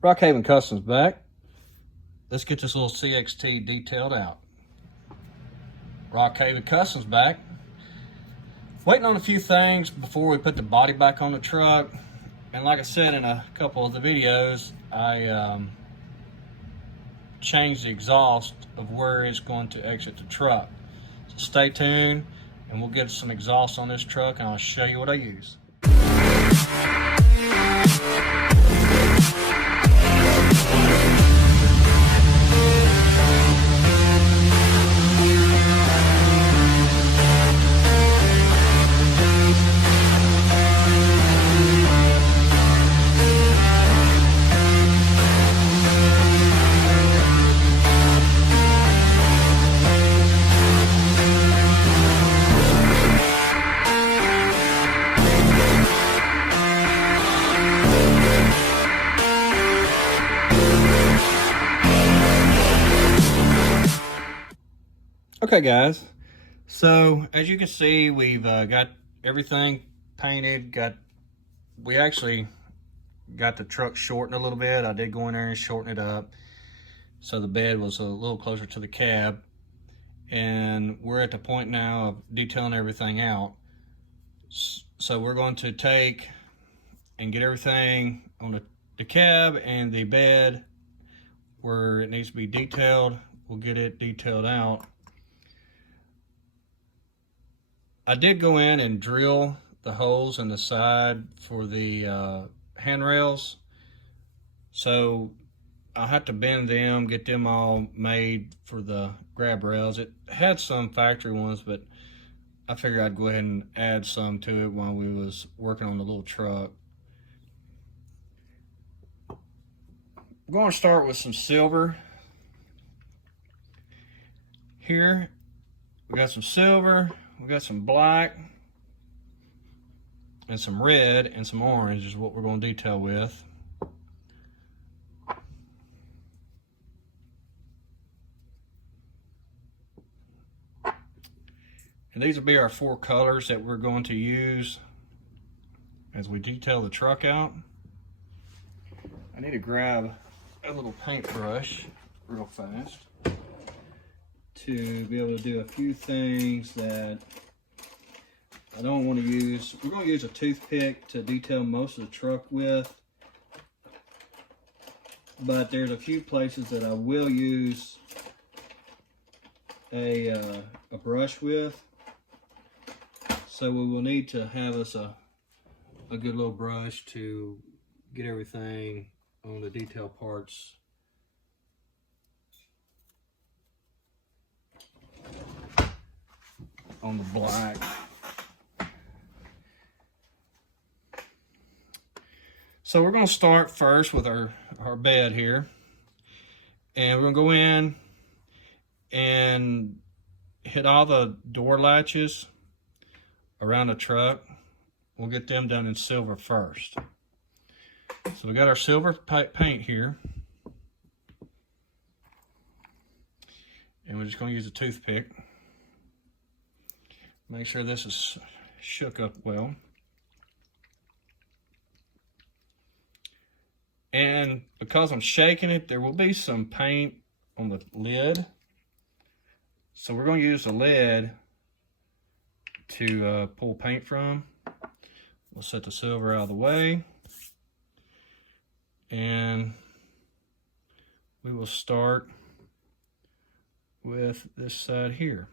Rockhaven Customs back. Let's get this little CXT detailed out. Rockhaven Customs back. Waiting on a few things before we put the body back on the truck. And like I said in a couple of the videos, I changed the exhaust of where it's going to exit the truck. So stay tuned and we'll get some exhaust on this truck and I'll show you what I use. Okay guys, so as you can see, we've got everything painted. We actually got the truck shortened a little bit. I did go in there and shorten it up so the bed was a little closer to the cab, and we're at the point now of detailing everything out. So we're going to take and get everything on the cab and the bed where it needs to be detailed. We'll get it detailed out. I did go in and drill the holes in the side for the handrails, so I'll have to bend them, get them all made for the grab rails. It had some factory ones, but I figured I'd go ahead and add some to it while we was working on the little truck. We're going to start with some silver. Here, we got some silver. We got some black and some red and some orange is what we're going to detail with. And these will be our 4 colors that we're going to use as we detail the truck out. I need to grab a little paintbrush real fast to be able to do a few things that I don't want to use. We're going to use a toothpick to detail most of the truck with, but there's a few places that I will use a brush with. So we will need to have us a good little brush to get everything on the detail parts on the black. So we're going to start first with our bed here, and we're going to go in and hit all the door latches around the truck. We'll get them done in silver first. So we got our silver paint here, and we're just going to use a toothpick. Make sure this is shook up well. And because I'm shaking it, there will be some paint on the lid. So we're going to use the lid to pull paint from. We'll set the silver out of the way. And we will start with this side here.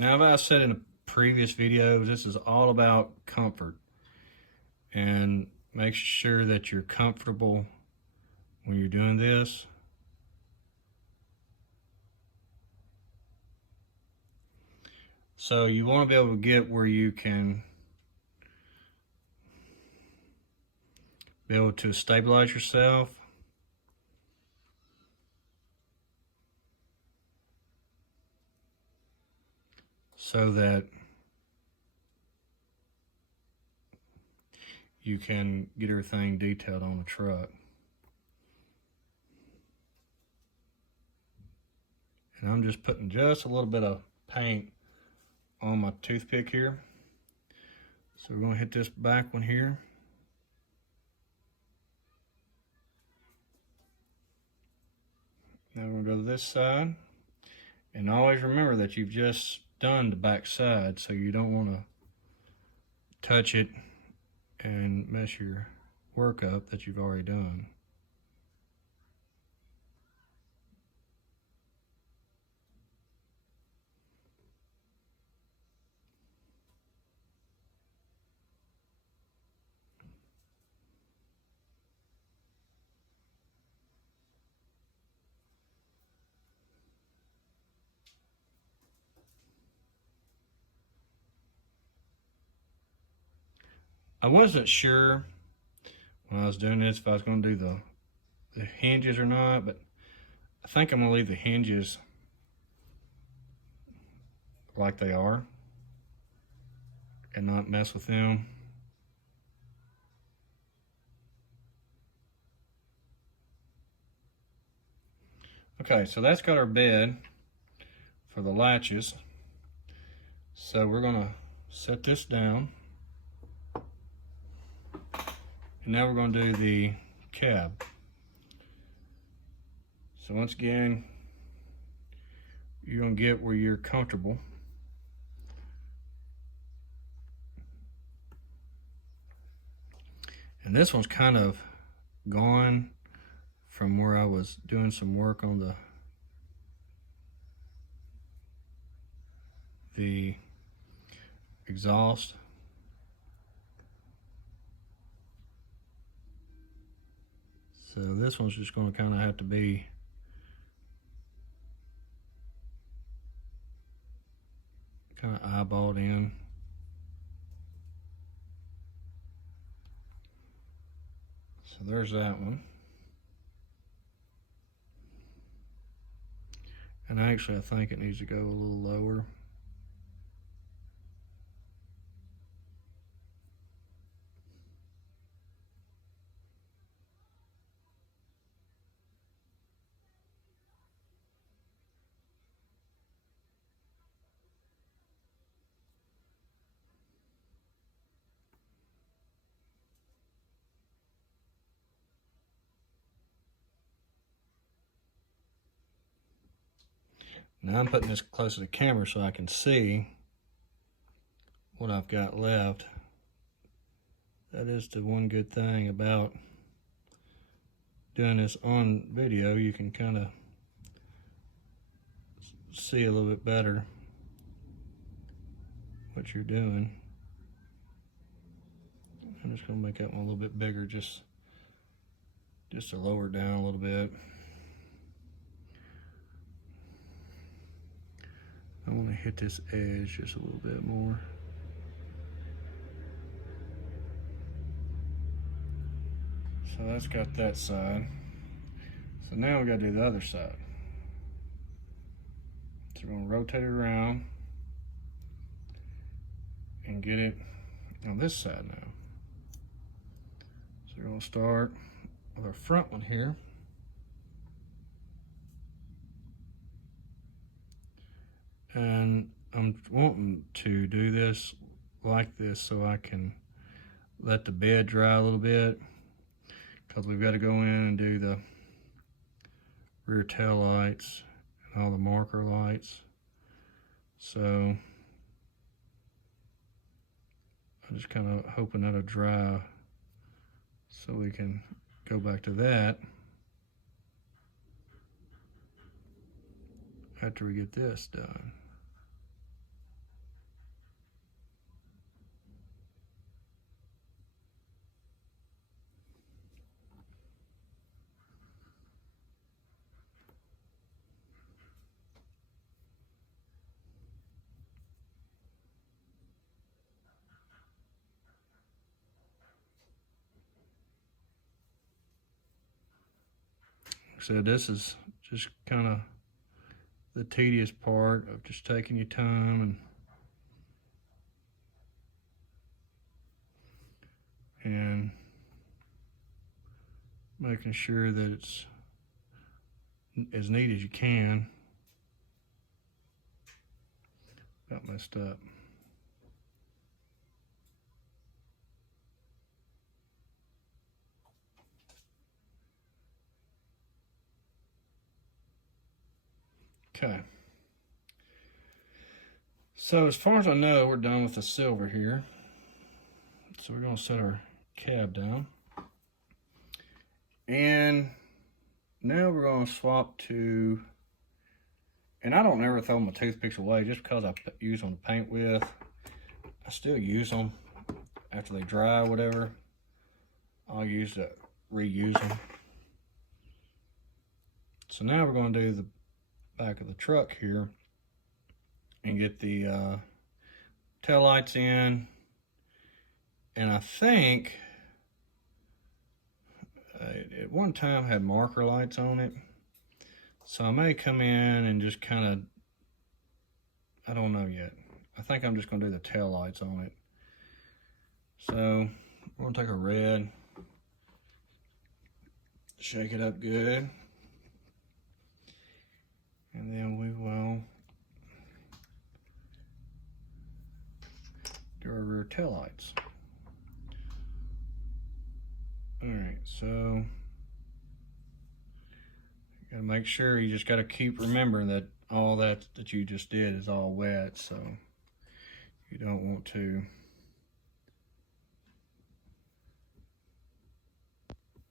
Now, as I said in the previous videos, this is all about comfort, and make sure that you're comfortable when you're doing this. So you want to be able to get where you can be able to stabilize yourself. So that you can get everything detailed on the truck. And I'm just putting just a little bit of paint on my toothpick here. So we're going to hit this back one here. Now we're going to go to this side. And always remember that you've just done the back side, so you don't want to touch it and mess your work up that you've already done. I wasn't sure when I was doing this if I was going to do the hinges or not, but I think I'm going to leave the hinges like they are and not mess with them. Okay, so that's got our bed for the latches. So we're going to set this down. And now we're going to do the cab. So once again, you're going to get where you're comfortable. And this one's kind of gone from where I was doing some work on the exhaust. So this one's just going to kind of have to be kind of eyeballed in. So there's that one. And actually I think it needs to go a little lower. Now I'm putting this close to the camera so I can see what I've got left. That is the one good thing about doing this on video. You can kind of see a little bit better what you're doing. I'm just going to make that one a little bit bigger just to lower it down a little bit. I want to hit this edge just a little bit more. So that's got that side. So now we got to do the other side. So we're going to rotate it around and get it on this side now. So we're going to start with our front one here. And I'm wanting to do this like this so I can let the bed dry a little bit, because we've got to go in and do the rear tail lights and all the marker lights. So I'm just kind of hoping that'll dry so we can go back to that after we get this done. So this is just kind of the tedious part of just taking your time and making sure that it's as neat as you can. Got messed up. Okay. So as far as I know, we're done with the silver here. So we're going to set our cab down. And now we're going to swap to, and I don't ever throw my toothpicks away just because I use them to paint with. I still use them after they dry, whatever. I'll reuse them. So now we're going to do the back of the truck here and get the tail lights in. And I think at one time had marker lights on it. So I may come in and just kind of, I don't know yet. I think I'm just going to do the tail lights on it. So we're going to take a red, shake it up good, and then we will do our rear tail lights. All right, so you gotta make sure, you just gotta keep remembering that all that you just did is all wet, so you don't want to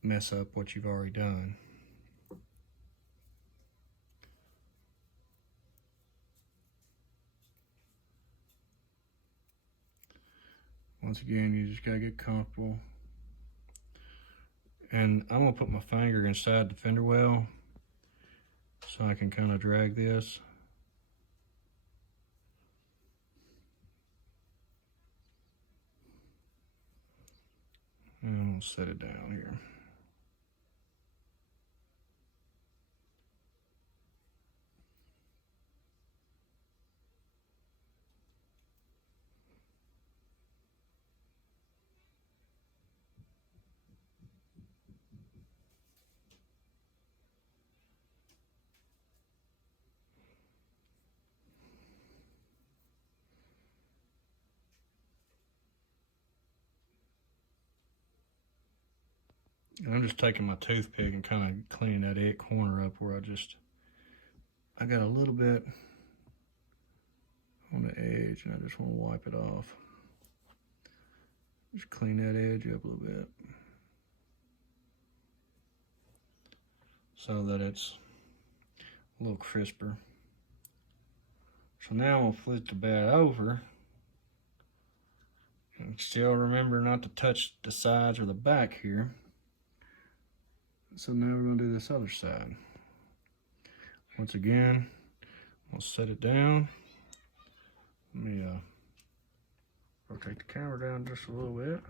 mess up what you've already done. Once again, you just gotta get comfortable. And I'm gonna put my finger inside the fender well so I can kind of drag this. And I'll set it down here. And I'm just taking my toothpick and kind of cleaning that corner up where I got a little bit on the edge and I just want to wipe it off. Just clean that edge up a little bit so that it's a little crisper. So now I'm gonna flip the bat over and still remember not to touch the sides or the back here. So now we're gonna do this other side. Once again, I'll set it down. Let me rotate the camera down just a little bit.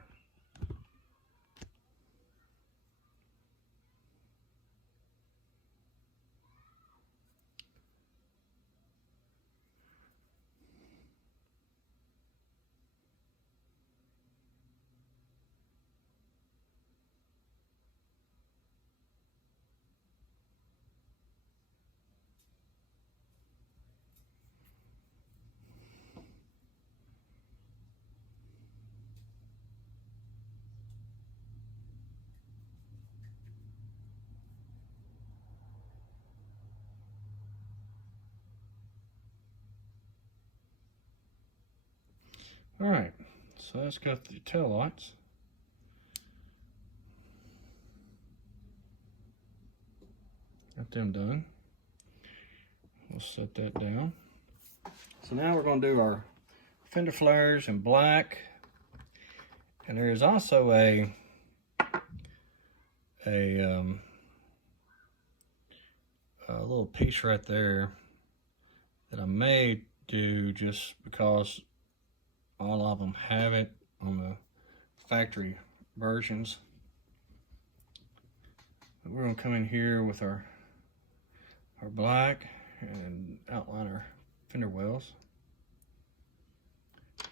All right, so that's got the tail lights. Got them done. We'll set that down. So now we're going to do our fender flares in black. And there is also a little piece right there that I may do just because all of them have it on the factory versions. But we're going to come in here with our black and outline our fender wells.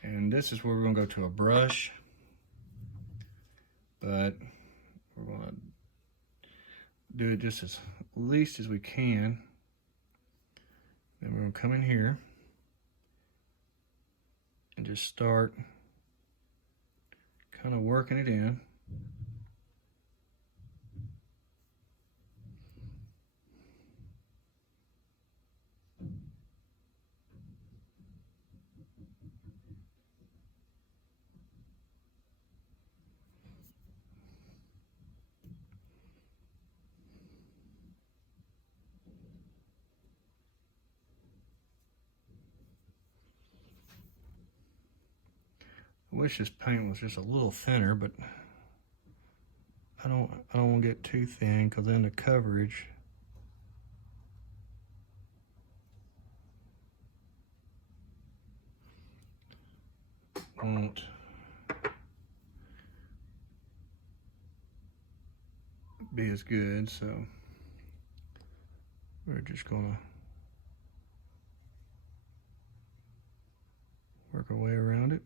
And this is where we're going to go to a brush, but we're going to do it just as least as we can. Then we're going to come in here and just start kind of working it in. I wish this paint was just a little thinner, but I don't want to get too thin because then the coverage won't be as good. So we're just gonna work our way around it.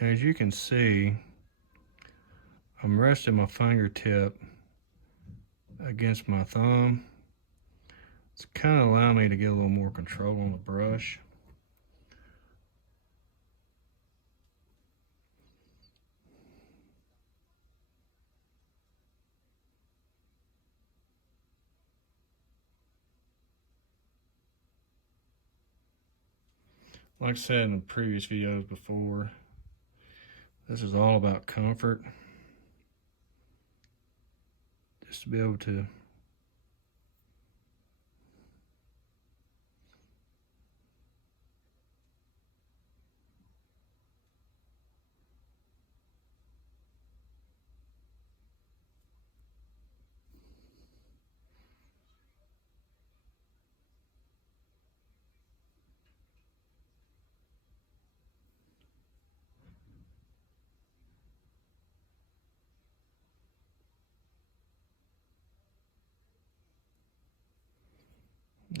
As you can see, I'm resting my fingertip against my thumb. It's kind of allowing me to get a little more control on the brush. Like I said in the previous videos before, this is all about comfort. Just to be able to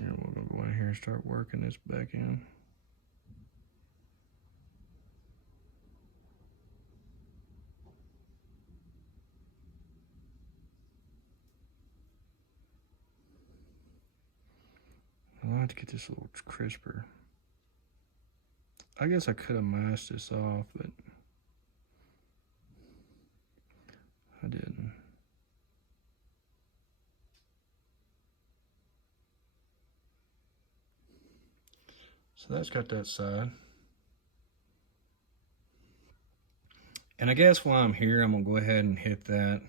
we're gonna go in here and start working this back in. I like to get this a little crisper. I guess I could have masked this off, but I didn't. So that's got that side. And I guess while I'm here, I'm gonna go ahead and hit that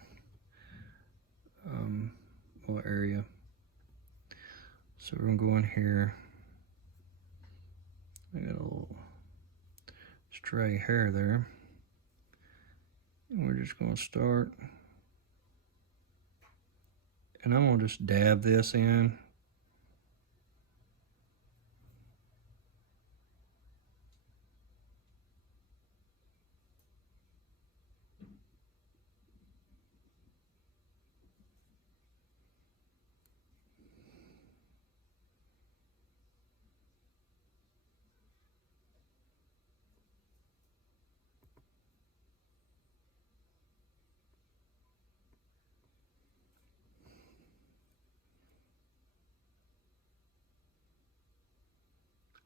little area. So we're gonna go in here. I got a little stray hair there. And we're just gonna start. And I'm gonna just dab this in.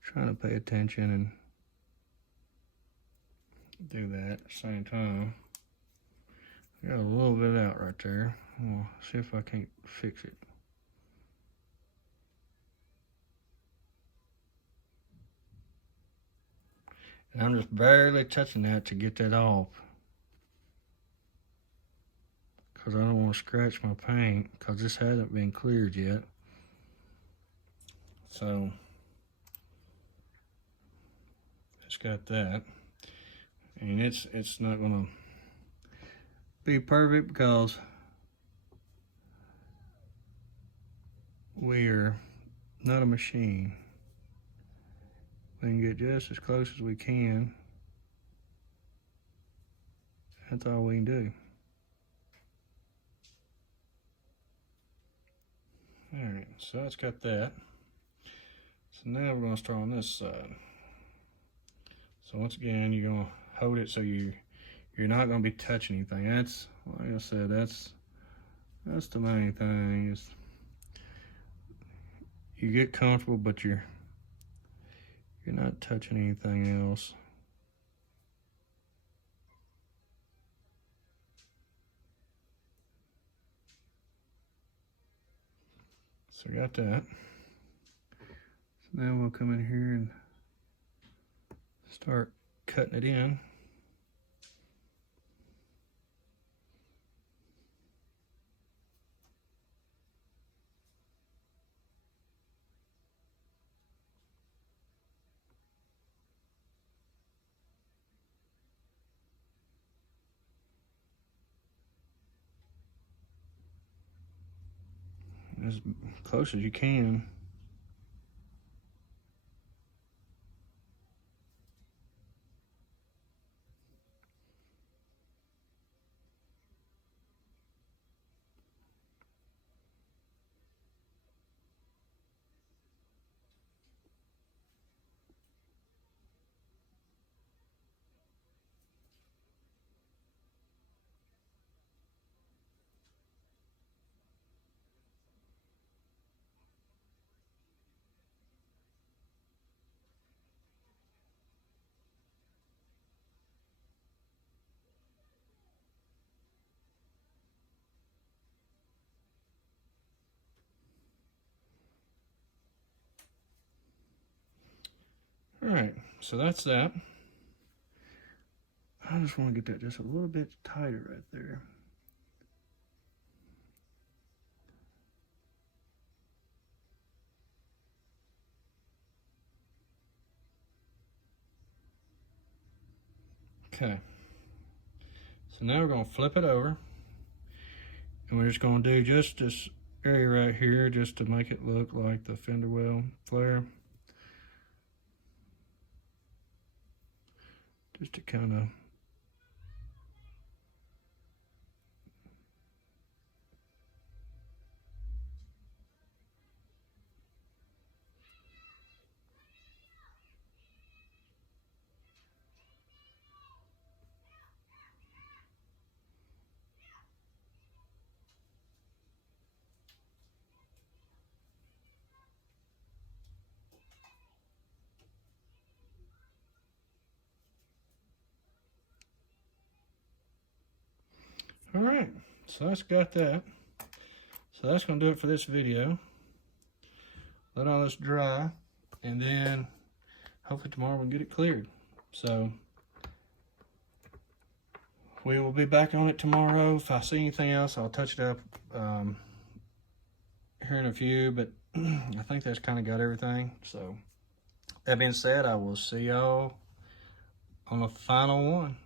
Trying to pay attention and do that at the same time. I got a little bit out right there. We'll see if I can't fix it. And I'm just barely touching that to get that off, because I don't want to scratch my paint, because this hasn't been cleared yet. So it's got that, and it's not gonna be perfect because we are not a machine. We can get just as close as we can. That's all we can do. All right, so it's got that. So now we're gonna start on this side. So once again, you're gonna hold it so you're not gonna be touching anything. That's, like I said, that's the main thing, is you get comfortable, but you're not touching anything else. So we got that. So now we'll come in here and start cutting it in. as close as you can. All right, so that's that. I just want to get that just a little bit tighter right there. Okay, so now we're going to flip it over, and we're just going to do just this area right here just to make it look like the fender well flare. Just to kind of all right, so that's got that. So that's going to do it for this video. Let all this dry, and then hopefully tomorrow we'll get it cleared. So we will be back on it tomorrow. If I see anything else, I'll touch it up here in a few, but I think that's kind of got everything. So that being said, I will see y'all on the final one.